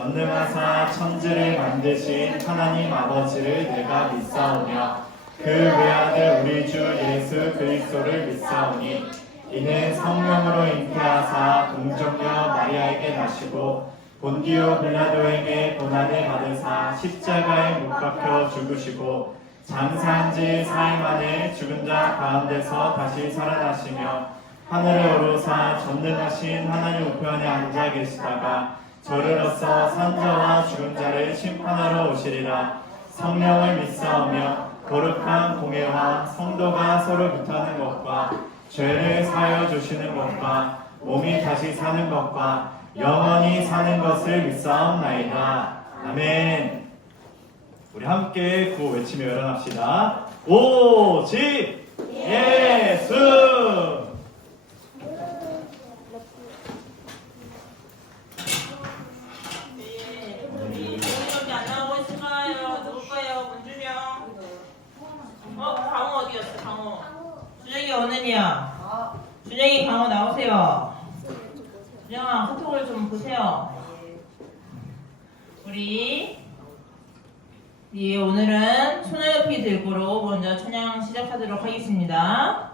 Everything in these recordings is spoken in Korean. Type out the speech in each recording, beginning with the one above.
전능하사 천지를 만드신 하나님 아버지를 내가 믿사오며 그 외아들 우리 주 예수 그리스도를 믿사오니 이는 성령으로 잉태하사 동정녀 마리아에게 나시고 본디오 빌라도에게 고난을 받으사 십자가에 못 박혀 죽으시고 장사한 지 4일 만에 죽은 자 가운데서 다시 살아나시며 하늘에 오르사 전능하신 하나님 우편에 앉아 계시다가 저르러서 산자와 죽은 자를 심판하러 오시리라. 성령을 믿사오며 거룩한 공예와 성도가 서로 묻하는 것과 죄를 사하여 주시는 것과 몸이 다시 사는 것과 영원히 사는 것을 믿사옵나이다. 아멘. 우리 함께 구호 외치며 일어납시다. 오직 예수. 강호 어디였어? 강호. 준영이 오늘이야. 준영이 강호 나오세요. 준영아 카톡을 좀 보세요. 우리 오늘은 손을 높이 들고로 먼저 찬양 시작하도록 하겠습니다.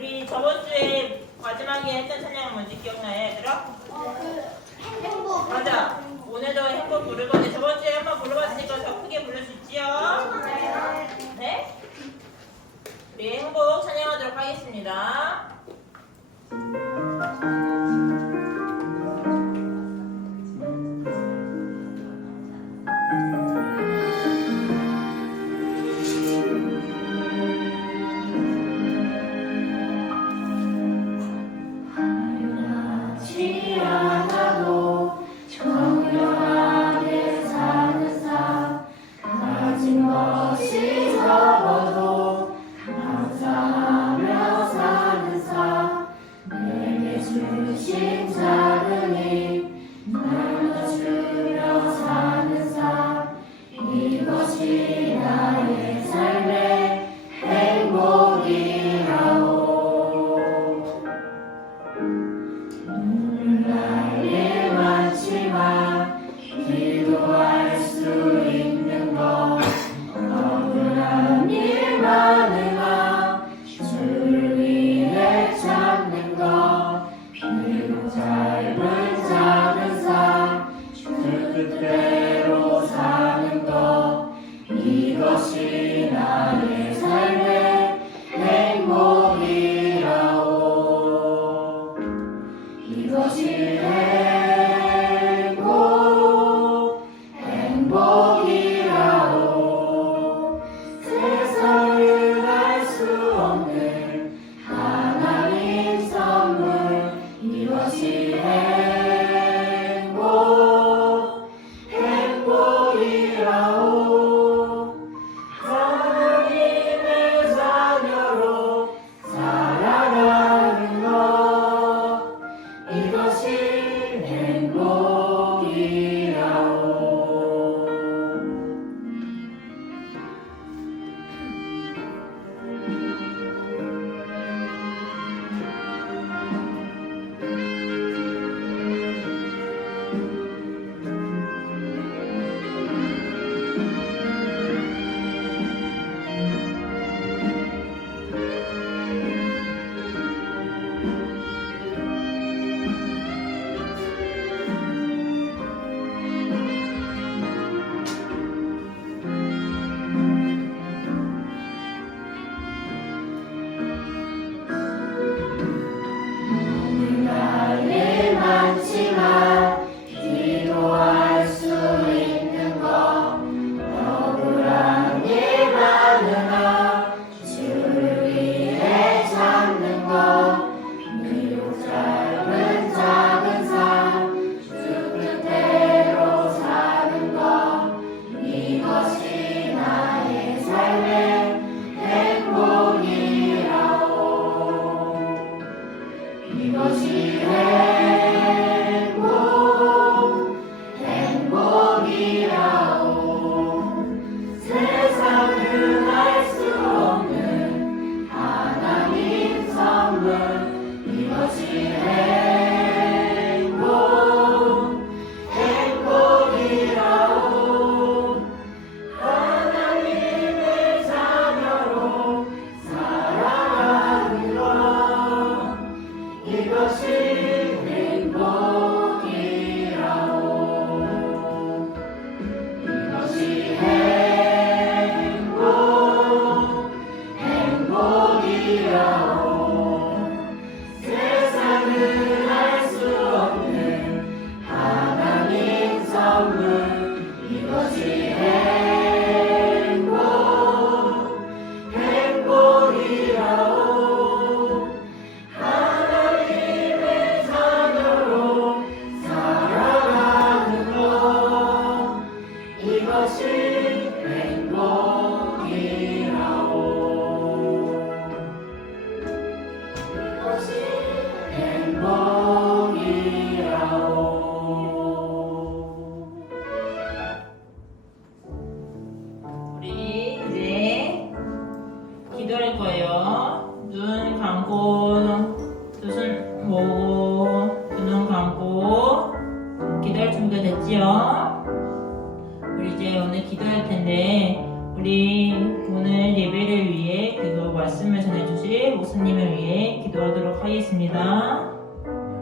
우리 저번 주에 마지막에 했던 찬양은 뭔지 기억나요, 얘들아? 행복. 맞아. 오늘도 행복 부를 건데 저번 주에 한번 불러봤으니까 더 크게 부를 수 있지요? 네? 우리 행복 찬양하도록 하겠습니다. 취하나도 정결하게 사는 삶 가진 것이 적어도 감사하며 사는 삶 내게 주신 작은 힘 나눠주며 사는 삶 이것이 나의 삶의 행복이라오. 나의 많지만 기도할 수 있는 것 억울한 일 많으나 주를 위해 참는 것 비록 짧은 작은 삶 주 뜻대로 사는 것 이것이 나의 삶의 행복이라오. 이것이 행복이라오. 세상은 알 수 없는 하나님 선물 이것이 행복이라오. 하나님의 자녀로 살아가는 것 이것이 행복이라오. 나의 많지만 기도할 수 있는 것 억울한 일 많으나 주를 위해 참는 것 비록 짧은 작은 삶 주 뜻대로 사는 것 이것이 나의 삶의 행복이라오. 이것이 행복이라오. 세상은 알 수 없는 하나님 선물 이것이 행복이라오. 하나님의 자녀로 살아가는 것 이것이 행복이라오. 이것이 행복이라오. 세상은 목사님을 위해 기도하도록 하겠습니다.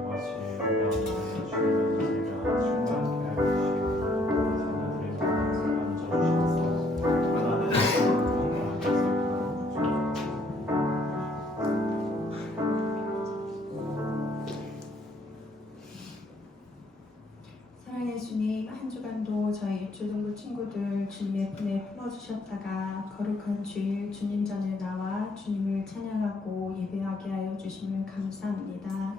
이것이 우리가 주시는 제가 충만케 하시고 만져주셔서 하나는 사랑의 주님, 한 주간도 저희 유초등부 친구들 주님의 품에 품어주셨다가 거룩한 주일 주님 전에 나와 주님을 찬양하고 예배하게 하여 주심을 감사합니다.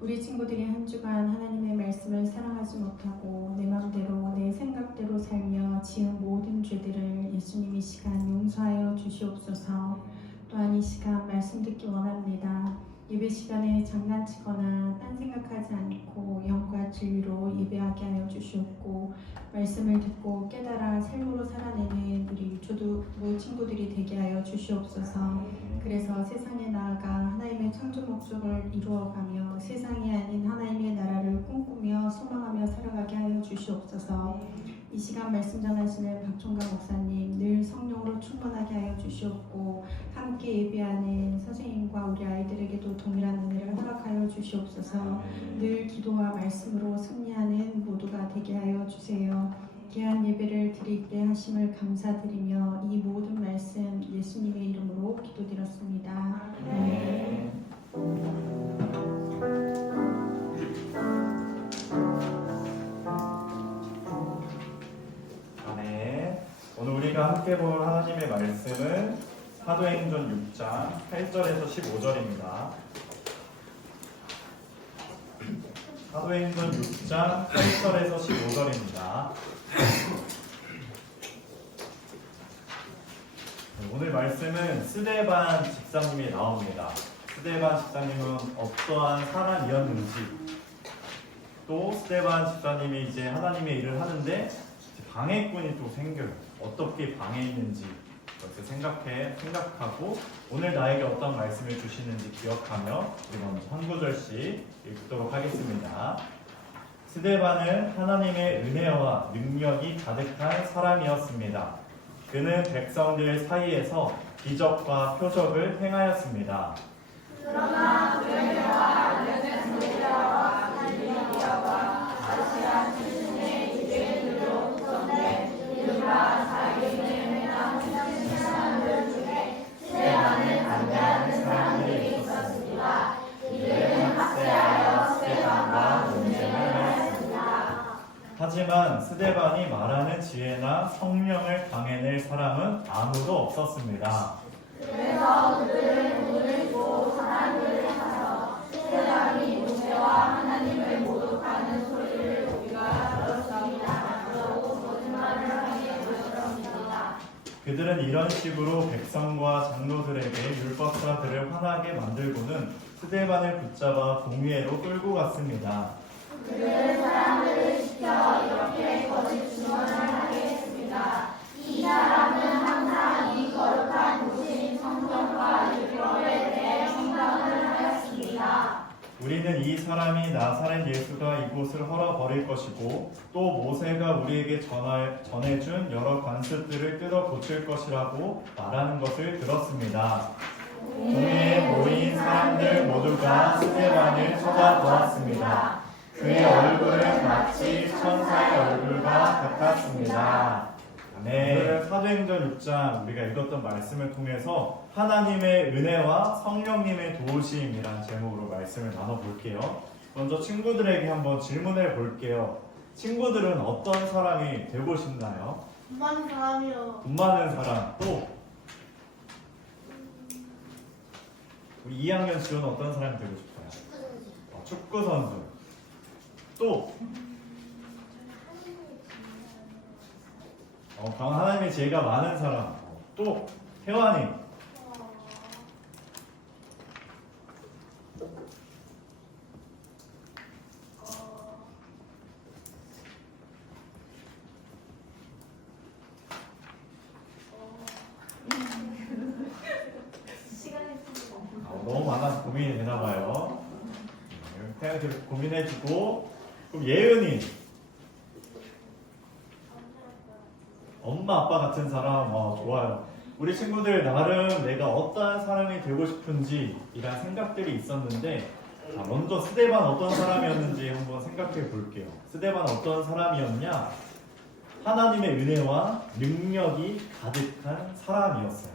우리 친구들이 한 주간 하나님의 말씀을 사랑하지 못하고 내 마음대로 내 생각대로 살며 지은 모든 죄들을 예수님 이 시간 용서하여 주시옵소서. 또한 이 시간 말씀 듣기 원합니다. 예배 시간에 장난치거나 딴 생각하지 않고 영과 진리로 예배하게 하여 주시옵고 말씀을 듣고 깨달아 삶으로 살아내는 우리 유초등부 친구들이 되게 하여 주시옵소서. 그래서 세상에 나아가 하나님의 창조 목적을 이루어가며 세상이 아닌 하나님의 나라를 꿈꾸며 소망하며 살아가게 하여 주시옵소서. 이 시간 말씀 전하시는 박종가 목사님 늘 성령으로 충만하게 하여 주시옵고 함께 예배하는 선생님과 우리 아이들에게도 동일한 은혜를 허락하여 주시옵소서. 늘 기도와 말씀으로 승리하는 모두가 되게 하여 주세요. 귀한 예배를 드리게 하심을 감사드리며 이 모든 말씀 예수님의 이름으로 기도드렸습니다. 아멘. 네. 오늘 우리가 함께 볼 하나님의 말씀은 사도행전 6장 8절에서 15절입니다. 사도행전 6장 8절에서 15절입니다. 오늘 말씀은 스데반 집사님이 나옵니다. 스데반 집사님은 어떠한 사람이었는지, 또 스데반 집사님이 이제 하나님의 일을 하는데 방해꾼이 또 생겨요. 어떻게 방해했는지 그것을 생각하고 오늘 나에게 어떤 말씀을 주시는지 기억하며 우리 먼저 한 구절씩 읽도록 하겠습니다. 스데반은 하나님의 은혜와 능력이 가득한 사람이었습니다. 그는 백성들 사이에서 기적과 표적을 행하였습니다. 그러나 그에게와 알렉산드리아와 갈릴리아와 아시아 출신의 유대인들도 있었는데 이들과 자기 은혜에 남는 사람들 중에 스데반을 반대하는 사람들이 있었습니다. 이들은 학대하여 스데반과 논쟁을 하였습니다. 하지만 스데반이 말하는 지혜나 성령을 강해낼 사람은 아무도 없었습니다. 그래서 그들은 돈을 주고 사람들을 사서 스데반이 모세와 하나님을 모독하는 소리를 우리가 들었습니다. 그러고 거짓말을 하게 만들었습니다. 그들은 이런 식으로 백성과 장로들에게 율법사들을 화나게 만들고는 스데반을 붙잡아 공회로 끌고 갔습니다. 그들은 사람들을 시켜 이렇게 거짓 증언을 하게 했습니다. 이 사람은 항상 이 거룩한 도신 성경과 율법에 대해 청장을 하였습니다. 우리는 이 사람이 나사렛 예수가 이곳을 헐어버릴 것이고 또 모세가 우리에게 전해준 여러 관습들을 뜯어 고칠 것이라고 말하는 것을 들었습니다. 공회에 모인 사람들 모두가 스데반을 쳐다보았습니다. 그의 얼굴은 마치 천사의 얼굴과 같았습니다. 네, 사도행전 6장 우리가 읽었던 말씀을 통해서 하나님의 은혜와 성령님의 도우심이란 제목으로 말씀을 나눠볼게요. 먼저 친구들에게 한번 질문해 볼게요. 친구들은 어떤 사람이 되고 싶나요? 돈 많은 사람이요. 돈 많은 사람. 또 우리 2학년 지호는 어떤 사람이 되고 싶어요? 축구 선수. 또 하나님의 지혜가 많은 사람. 또 혜환이. 너무 많아서 고민이 되나봐요. 혜환이 고민해주고. 그럼 예은이. 엄마 아빠 같은 사람. 좋아요. 우리 친구들 나름 내가 어떠한 사람이 되고 싶은지 이런 생각들이 있었는데, 자, 먼저 스데반 어떤 사람이었는지 한번 생각해 볼게요. 스데반 어떤 사람이었냐? 하나님의 은혜와 능력이 가득한 사람이었어요.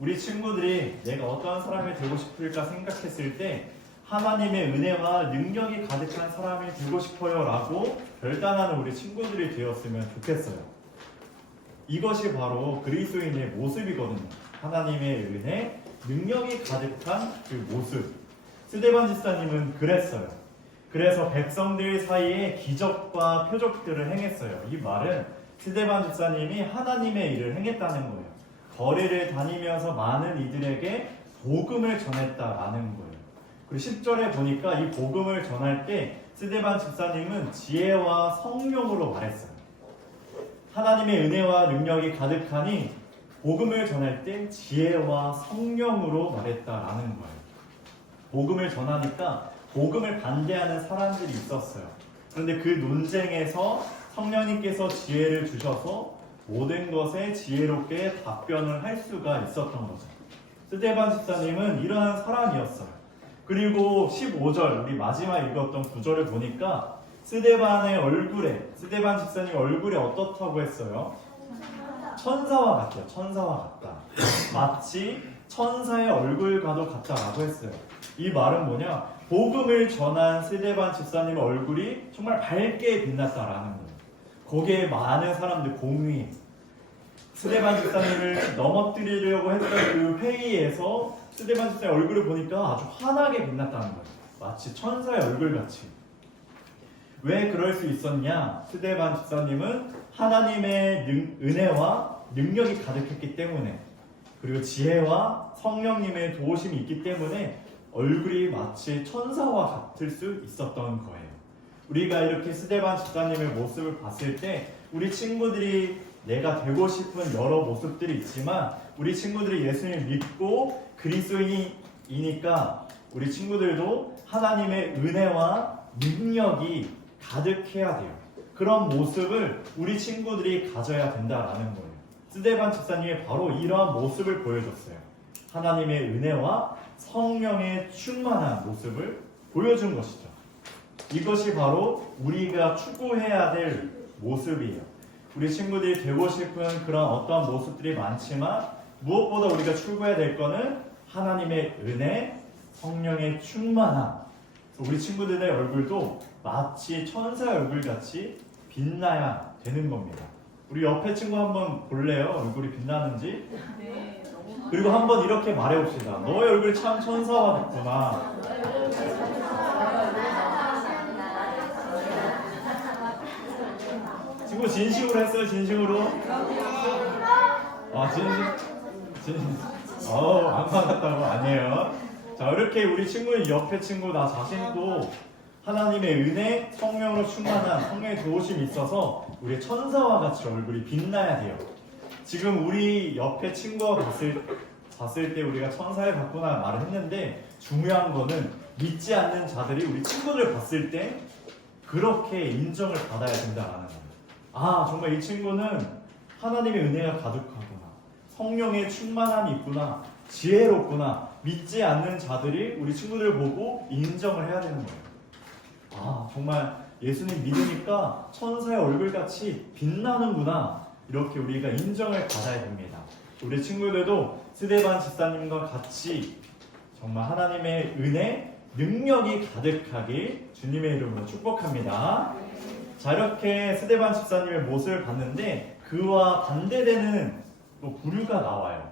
우리 친구들이 내가 어떠한 사람이 되고 싶을까 생각했을 때 하나님의 은혜와 능력이 가득한 사람이 되고 싶어요 라고 결단하는 우리 친구들이 되었으면 좋겠어요. 이것이 바로 그리스도인의 모습이거든요. 하나님의 은혜, 능력이 가득한 그 모습. 스데반 집사님은 그랬어요. 그래서 백성들 사이에 기적과 표적들을 행했어요. 이 말은 스데반 집사님이 하나님의 일을 행했다는 거예요. 거리를 다니면서 많은 이들에게 복음을 전했다라는 거예요. 그리고 10절에 보니까 이 복음을 전할 때 스데반 집사님은 지혜와 성령으로 말했어요. 하나님의 은혜와 능력이 가득하니 복음을 전할 때 지혜와 성령으로 말했다라는 거예요. 복음을 전하니까 복음을 반대하는 사람들이 있었어요. 그런데 그 논쟁에서 성령님께서 지혜를 주셔서 모든 것에 지혜롭게 답변을 할 수가 있었던 거죠. 스데반 집사님은 이러한 사람이었어요. 그리고 15절, 우리 마지막 읽었던 구절을 보니까 스데반의 얼굴에, 스데반 집사님 얼굴에 어떻다고 했어요? 천사와 같아요. 천사와 같다. 마치 천사의 얼굴과도 같다라고 했어요. 이 말은 뭐냐? 복음을 전한 스데반 집사님의 얼굴이 정말 밝게 빛났다라는 거예요. 거기에 많은 사람들 공의, 스데반 집사님을 넘어뜨리려고 했던 그 회의에서 스데반 집사님 얼굴을 보니까 아주 환하게 빛났다는 거예요. 마치 천사의 얼굴같이. 왜 그럴 수 있었냐? 스데반 집사님은 하나님의 은혜와 능력이 가득했기 때문에, 그리고 지혜와 성령님의 도우심이 있기 때문에 얼굴이 마치 천사와 같을 수 있었던 거예요. 우리가 이렇게 스데반 집사님의 모습을 봤을 때 우리 친구들이 내가 되고 싶은 여러 모습들이 있지만 우리 친구들이 예수님을 믿고 그리스도인이니까 우리 친구들도 하나님의 은혜와 능력이 가득해야 돼요. 그런 모습을 우리 친구들이 가져야 된다라는 거예요. 스데반 집사님이 바로 이러한 모습을 보여줬어요. 하나님의 은혜와 성령의 충만한 모습을 보여준 것이죠. 이것이 바로 우리가 추구해야 될 모습이에요. 우리 친구들이 되고 싶은 그런 어떠한 모습들이 많지만 무엇보다 우리가 추구해야 될 거는 하나님의 은혜, 성령의 충만함. 우리 친구들의 얼굴도 마치 천사의 얼굴같이 빛나야 되는 겁니다. 우리 옆에 친구 한번 볼래요? 얼굴이 빛나는지? 네. 그리고 한번 이렇게 말해봅시다. 너의 얼굴이 참 천사와 같구나. 친구 진심으로 했어요? 진심으로? 아 진심? 안 받았다고? 아니에요. 자, 이렇게 우리 친구의 옆에 친구 나 자신도 하나님의 은혜, 성령으로 충만한 성령의 도우심이 있어서 우리 천사와 같이 얼굴이 빛나야 돼요. 지금 우리 옆에 친구가 봤을 때 우리가 천사에 같구나 말을 했는데 중요한 거는 믿지 않는 자들이 우리 친구를 봤을 때 그렇게 인정을 받아야 된다는 거예요. 아, 정말 이 친구는 하나님의 은혜가 가득하구나. 성령의 충만함이 있구나. 지혜롭구나. 믿지 않는 자들이 우리 친구들 보고 인정을 해야 되는 거예요. 아, 정말 예수님 믿으니까 천사의 얼굴같이 빛나는구나. 이렇게 우리가 인정을 받아야 됩니다. 우리 친구들도 스데반 집사님과 같이 정말 하나님의 은혜, 능력이 가득하길 주님의 이름으로 축복합니다. 자, 이렇게 스데반 집사님의 모습을 봤는데 그와 반대되는 또 부류가 나와요.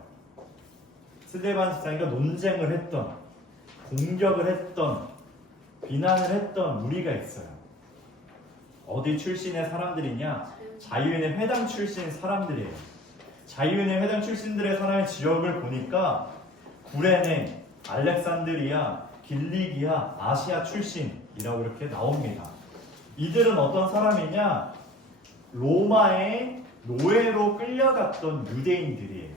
스데반 집사님과 논쟁을 했던, 공격을 했던, 비난을 했던 무리가 있어요. 어디 출신의 사람들이냐? 자유인의 회당 출신 사람들이에요. 자유인의 회당 출신들의 사람의 지역을 보니까 구레네, 알렉산드리아, 길리기아, 아시아 출신이라고 이렇게 나옵니다. 이들은 어떤 사람이냐? 로마의 노예로 끌려갔던 유대인들이에요.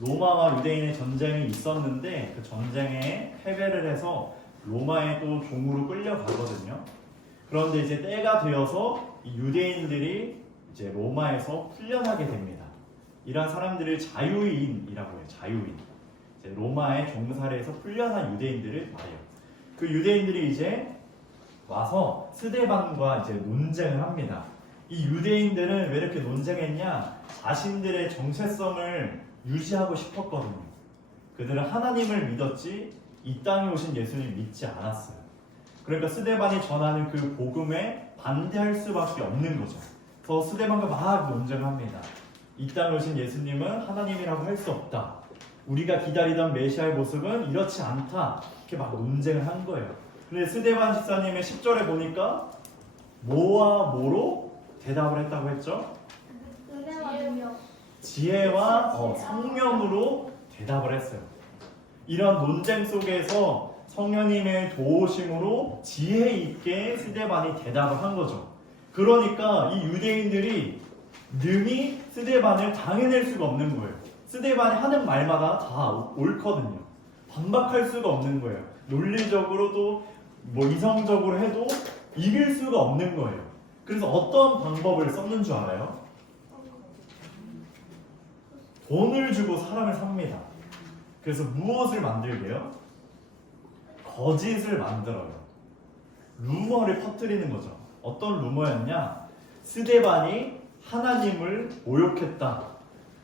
로마와 유대인의 전쟁이 있었는데 그 전쟁에 패배를 해서 로마의 또 종으로 끌려가거든요. 그런데 이제 때가 되어서 이 유대인들이 이제 로마에서 풀려나게 됩니다. 이런 사람들을 자유인이라고 해요. 자유인. 이제 로마의 종살이에서 풀려난 유대인들을 말해요. 그 유대인들이 이제 와서 스데반과 이제 논쟁을 합니다. 이 유대인들은 왜 이렇게 논쟁했냐? 자신들의 정체성을 유지하고 싶었거든요. 그들은 하나님을 믿었지 이 땅에 오신 예수님 믿지 않았어요. 그러니까 스데반이 전하는 그 복음에 반대할 수밖에 없는 거죠. 그래서 스데반과 막 논쟁을 합니다. 이 땅에 오신 예수님은 하나님이라고 할 수 없다. 우리가 기다리던 메시아의 모습은 이렇지 않다. 이렇게 막 논쟁을 한 거예요. 근데 스데반 집사님의 10절에 보니까 뭐와 뭐로 대답을 했다고 했죠? 지혜와 성령으로 대답을 했어요. 이런 논쟁 속에서 성령님의 도우심으로 지혜 있게 스데반이 대답을 한 거죠. 그러니까 이 유대인들이 능히 스데반을 당해낼 수가 없는 거예요. 스데반이 하는 말마다 다 옳거든요. 반박할 수가 없는 거예요. 논리적으로도 뭐 이성적으로 해도 이길 수가 없는 거예요. 그래서 어떤 방법을 썼는 줄 알아요? 돈을 주고 사람을 삽니다. 그래서 무엇을 만들게요? 거짓을 만들어요. 루머를 퍼뜨리는 거죠. 어떤 루머였냐? 스데반이 하나님을 모욕했다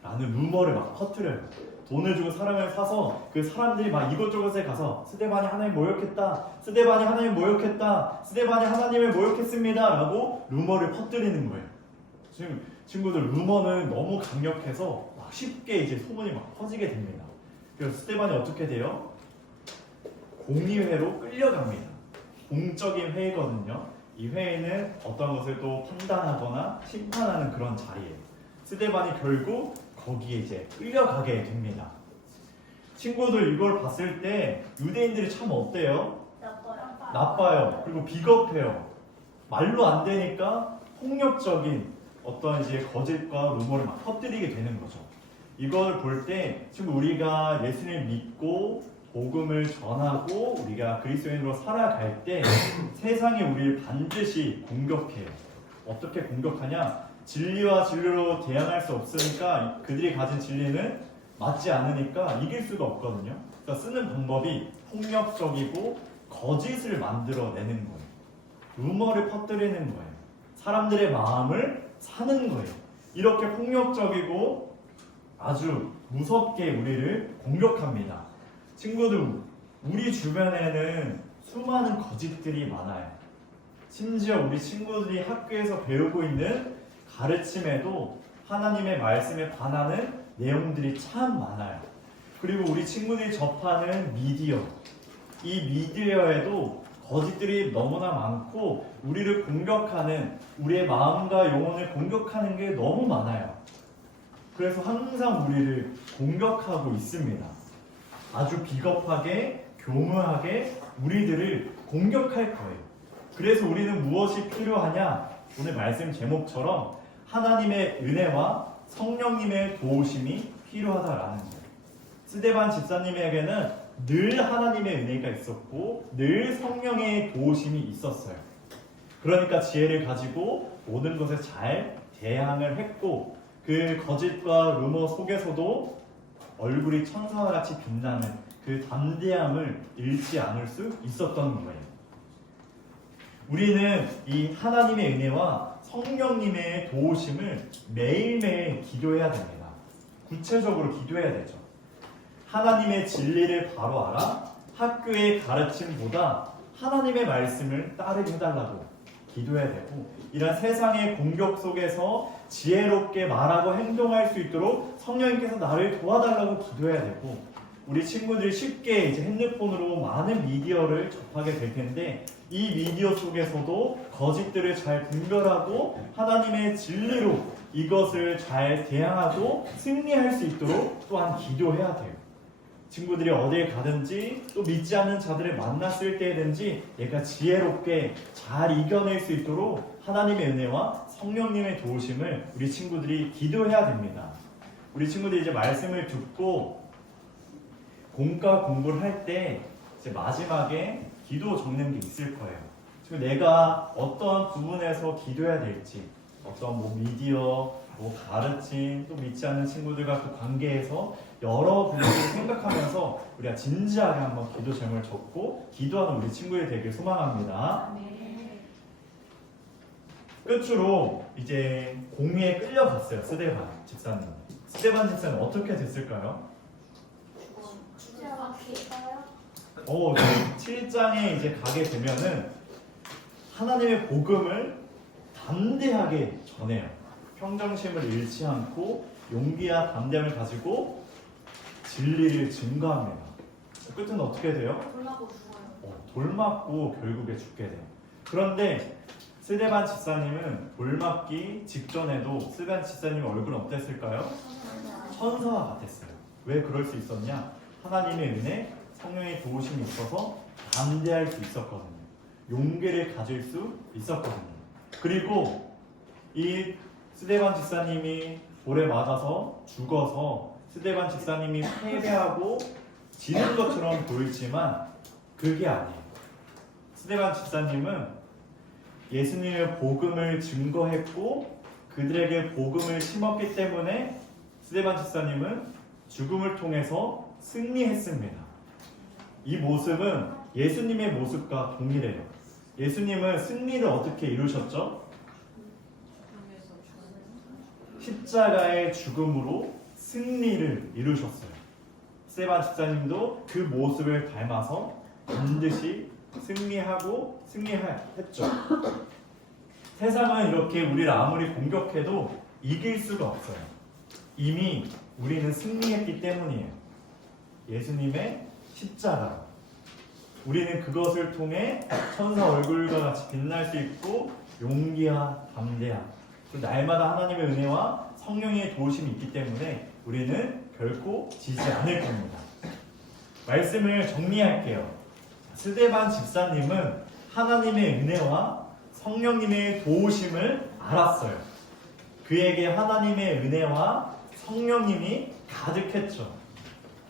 라는 루머를 막 퍼뜨려요. 돈을 주고 사람을 사서 그 사람들이 막 이곳저곳에 가서 스데반이 하나님 모욕했다, 스데반이 하나님 모욕했다, 스데반이 하나님을 모욕했습니다 라고 루머를 퍼뜨리는 거예요. 지금 친구들, 루머는 너무 강력해서 막 쉽게 이제 소문이 막 퍼지게 됩니다. 그래서 스데반이 어떻게 돼요? 공의회로 끌려갑니다. 공적인 회의거든요. 이 회의는 어떤 것을 또 판단하거나 심판하는 그런 자리예요. 스데반이 결국 거기에 이제 끌려가게 됩니다. 친구들, 이걸 봤을 때 유대인들이 참 어때요? 나빠요. 그리고 비겁해요. 말로 안 되니까 폭력적인 어떤 이제 거짓과 루머를 막 퍼뜨리게 되는 거죠. 이걸 볼 때 지금 우리가 예수님을 믿고 복음을 전하고 우리가 그리스도인으로 살아갈 때 세상이 우리를 반드시 공격해요. 어떻게 공격하냐? 진리와 진리로 대항할 수 없으니까 그들이 가진 진리는 맞지 않으니까 이길 수가 없거든요. 그러니까 쓰는 방법이 폭력적이고 거짓을 만들어내는 거예요. 루머를 퍼뜨리는 거예요. 사람들의 마음을 사는 거예요. 이렇게 폭력적이고 아주 무섭게 우리를 공격합니다. 친구들, 우리 주변에는 수많은 거짓들이 많아요. 심지어 우리 친구들이 학교에서 배우고 있는 가르침에도 하나님의 말씀에 반하는 내용들이 참 많아요. 그리고 우리 친구들이 접하는 미디어, 이 미디어에도 거짓들이 너무나 많고 우리를 공격하는, 우리의 마음과 영혼을 공격하는 게 너무 많아요. 그래서 항상 우리를 공격하고 있습니다. 아주 비겁하게, 교묘하게 우리들을 공격할 거예요. 그래서 우리는 무엇이 필요하냐? 오늘 말씀 제목처럼 하나님의 은혜와 성령님의 도우심이 필요하다라는 거예요. 스데반 집사님에게는 늘 하나님의 은혜가 있었고 늘 성령의 도우심이 있었어요. 그러니까 지혜를 가지고 모든 것에 잘 대항을 했고 그 거짓과 루머 속에서도 얼굴이 천사와 같이 빛나는 그 담대함을 잃지 않을 수 있었던 거예요. 우리는 이 하나님의 은혜와 성령님의 도우심을 매일매일 기도해야 됩니다. 구체적으로 기도해야 되죠. 하나님의 진리를 바로 알아 학교의 가르침보다 하나님의 말씀을 따르게 해달라고 기도해야 되고, 이런 세상의 공격 속에서 지혜롭게 말하고 행동할 수 있도록 성령님께서 나를 도와달라고 기도해야 되고, 우리 친구들이 쉽게 이제 핸드폰으로 많은 미디어를 접하게 될 텐데 이 미디어 속에서도 거짓들을 잘 분별하고 하나님의 진리로 이것을 잘 대항하고 승리할 수 있도록 또한 기도해야 돼요. 친구들이 어디에 가든지 또 믿지 않는 자들을 만났을 때든지 내가 지혜롭게 잘 이겨낼 수 있도록 하나님의 은혜와 성령님의 도우심을 우리 친구들이 기도해야 됩니다. 우리 친구들이 이제 말씀을 듣고 공과 공부를 할 때 이제 마지막에 기도 적는 게 있을 거예요. 지금 내가 어떤 부분에서 기도해야 될지, 어떤 뭐 미디어 뭐 가르침, 또 믿지 않는 친구들과 그 관계에서 여러 부분을 생각하면서 우리가 진지하게 한번 기도 제목을 적고 기도하는 우리 친구들이 되길 소망합니다. 끝으로 이제 공회에 끌려갔어요. 스데반 집사님. 스데반 집사님 어떻게 됐을까요? 7장에 이제 가게 되면은 하나님의 복음을 담대하게 전해요. 평정심을 잃지 않고 용기와 담대함을 가지고 진리를 증거합니다. 끝은 어떻게 돼요? 돌 맞고 결국에 죽게 돼요. 그런데 스데반 집사님은 돌 맞기 직전에도 스데반 집사님 얼굴은 어땠을까요? 천사와 같았어요. 왜 그럴 수 있었냐? 하나님의 은혜, 성령의 도우심이 있어서 담대할 수 있었거든요. 용기를 가질 수 있었거든요. 그리고 이 스데반 집사님이 돌에 맞아서 죽어서 스데반 집사님이 패배하고 지는 것처럼 보이지만 그게 아니에요. 스데반 집사님은 예수님의 복음을 증거했고 그들에게 복음을 심었기 때문에 스데반 집사님은 죽음을 통해서 승리했습니다. 이 모습은 예수님의 모습과 동일해요. 예수님은 승리를 어떻게 이루셨죠? 십자가의 죽음으로 승리를 이루셨어요. 스데반 집사님도 그 모습을 닮아서 반드시 승리하고 승리했죠. 세상은 이렇게 우리를 아무리 공격해도 이길 수가 없어요. 이미 우리는 승리했기 때문이에요. 예수님의 십자가. 우리는 그것을 통해 천사 얼굴과 같이 빛날 수 있고 용기와 담대함, 날마다 하나님의 은혜와 성령의 도우심이 있기 때문에 우리는 결코 지지 않을 겁니다. 말씀을 정리할게요. 스데반 집사님은 하나님의 은혜와 성령님의 도우심을 알았어요. 그에게 하나님의 은혜와 성령님이 가득했죠.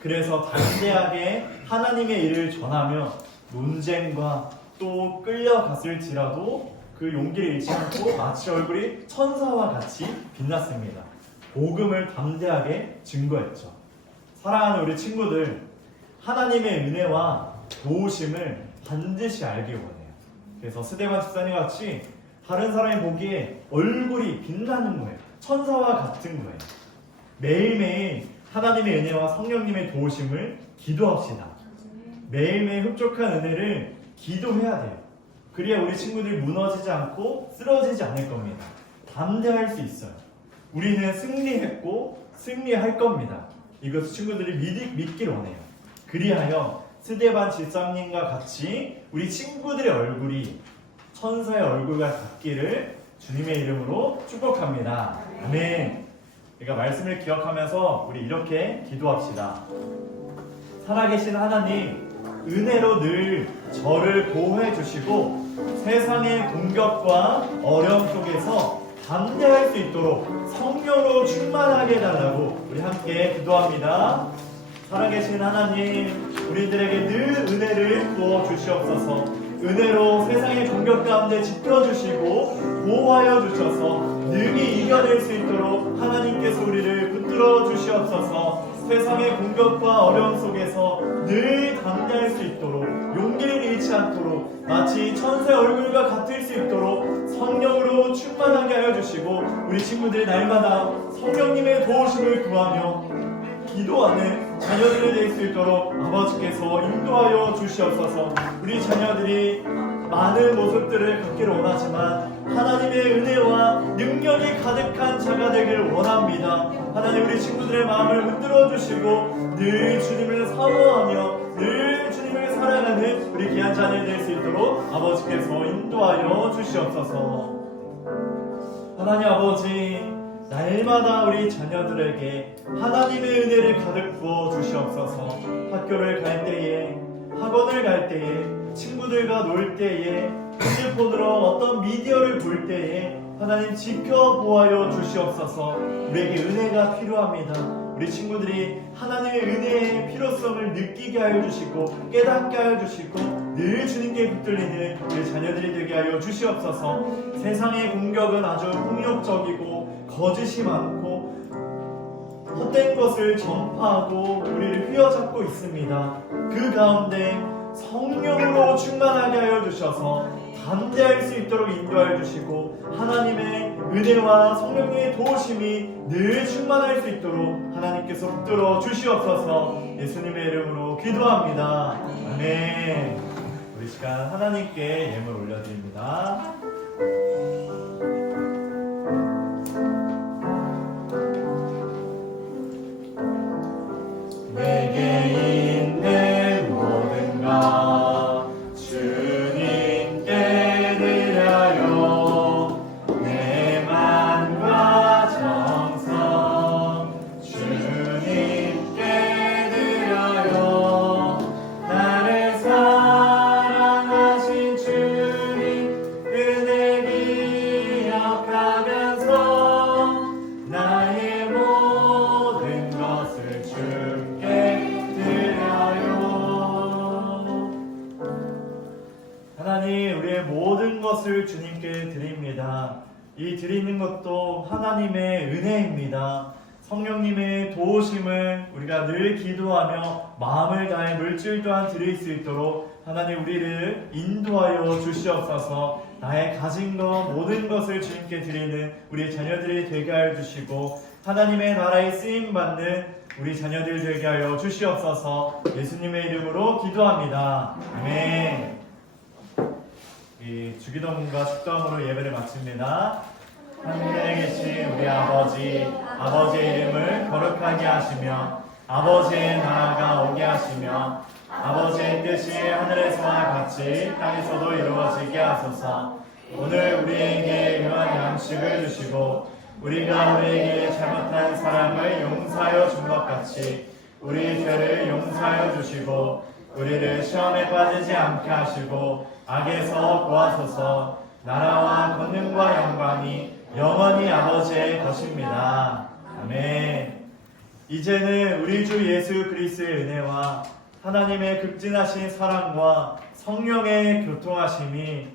그래서 담대하게 하나님의 일을 전하며 논쟁과 또 끌려갔을지라도 그 용기를 잃지 않고 마치 얼굴이 천사와 같이 빛났습니다. 복음을 담대하게 증거했죠. 사랑하는 우리 친구들, 하나님의 은혜와 도우심을 반드시 알기 원해요. 그래서 스데반 집사님 같이 다른 사람이 보기에 얼굴이 빛나는 거예요. 천사와 같은 거예요. 매일매일 하나님의 은혜와 성령님의 도우심을 기도합시다. 매일매일 흡족한 은혜를 기도해야 돼요. 그래야 우리 친구들이 무너지지 않고 쓰러지지 않을 겁니다. 담대할 수 있어요. 우리는 승리했고 승리할 겁니다. 이것을 친구들이 믿기를 원해요. 그리하여 스데반 집사님과 같이 우리 친구들의 얼굴이 천사의 얼굴과 같기를 주님의 이름으로 축복합니다. 아멘. 그러니까 말씀을 기억하면서 우리 이렇게 기도합시다. 살아계신 하나님, 은혜로 늘 저를 보호해 주시고 세상의 공격과 어려움 속에서 담대할 수 있도록 성령으로 충만하게 해달라고 우리 함께 기도합니다. 살아계신 하나님, 우리들에게 늘 은혜를 부어 주시옵소서. 은혜로 세상의 공격 가운데 지켜주시고 보호하여 주셔서 능히 이겨낼 수 있도록 하나님께서 우리를 붙들어 주시옵소서. 세상의 공격과 어려움 속에서 늘 담대할 수 있도록, 용기를 잃지 않도록, 마치 천사의 얼굴과 같을 수 있도록 성령으로 충만하게 하여 주시고 우리 친구들이 날마다 성령님의 도우심을 구하며 기도하는 자녀들이 될 수 있도록 아버지께서 인도하여 주시옵소서. 우리 자녀들이 많은 모습들을 갖기를 원하지만 하나님의 은혜와 능력이 가득한 자가 되기를 원합니다. 하나님, 우리 친구들의 마음을 흔들어 주시고 늘 주님을 사모하며 늘 주님을 사랑하는 우리 귀한 자녀 될 수 있도록 아버지께서 인도하여 주시옵소서. 하나님 아버지, 날마다 우리 자녀들에게 하나님의 은혜를 가득 부어 주시옵소서. 학교를 갈 때에, 학원을 갈 때에, 친구들과 놀 때에, 핸드폰으로 어떤 미디어를 볼 때에 하나님 지켜보아여 주시옵소서. 우리에게 은혜가 필요합니다. 우리 친구들이 하나님의 은혜의 필요성을 느끼게 하여 주시고 깨닫게 하여 주시고 늘 주님께 붙들리는 우리 자녀들이 되게 하여 주시옵소서. 세상의 공격은 아주 폭력적이고 거짓이 많고 헛된 것을 전파하고 우리를 휘어잡고 있습니다. 그 가운데 성령으로 충만하게 하여 주셔서 담대할 수 있도록 인도하여 주시고 하나님의 은혜와 성령의 도우심이 늘 충만할 수 있도록 하나님께서 붙들어 주시옵소서. 예수님의 이름으로 기도합니다. 아멘. 우리 시간 하나님께 예물 올려드립니다. 내게 있는 모든 것 주님께 드려요. 내 맘과 정성 주님께 드려요. 나를 사랑하신 주님 은혜 기억하면서 나의 모든 것을 주께 하나님, 우리의 모든 것을 주님께 드립니다. 이 드리는 것도 하나님의 은혜입니다. 성령님의 도우심을 우리가 늘 기도하며 마음을 다해 물질 또한 드릴 수 있도록 하나님 우리를 인도하여 주시옵소서. 나의 가진 것 모든 것을 주님께 드리는 우리 자녀들이 되게 하여 주시고 하나님의 나라에 쓰임받는 우리 자녀들 되게 하여 주시옵소서. 예수님의 이름으로 기도합니다. 아멘. 이 주기도문과 축도문으로 예배를 마칩니다. 하늘에 계신 우리 아버지의 이름을 거룩하게 하시며 아버지의 나라가 오게 하시며 아버지의 뜻이 하늘에서와 같이 땅에서도 이루어지게 하소서. 오늘 우리에게 유한 양식을 주시고 우리가 우리에게 잘못한 사람을 용서하여 준 것 같이 우리 죄를 용서하여 주시고 우리를 시험에 빠지지 않게 하시고 악에서 구하소서. 나라와 권능과 영광이 영원히 아버지의 것입니다. 아멘. 이제는 우리 주 예수 그리스도의 은혜와 하나님의 극진하신 사랑과 성령의 교통하심이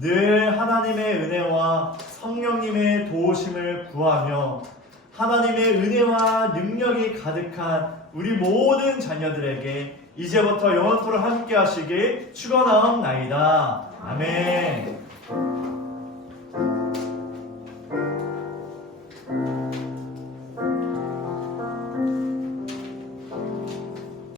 늘 하나님의 은혜와 성령님의 도우심을 구하며 하나님의 은혜와 능력이 가득한 우리 모든 자녀들에게 이제부터 영원토록 함께 하시길 축원하옵나이다. 아멘.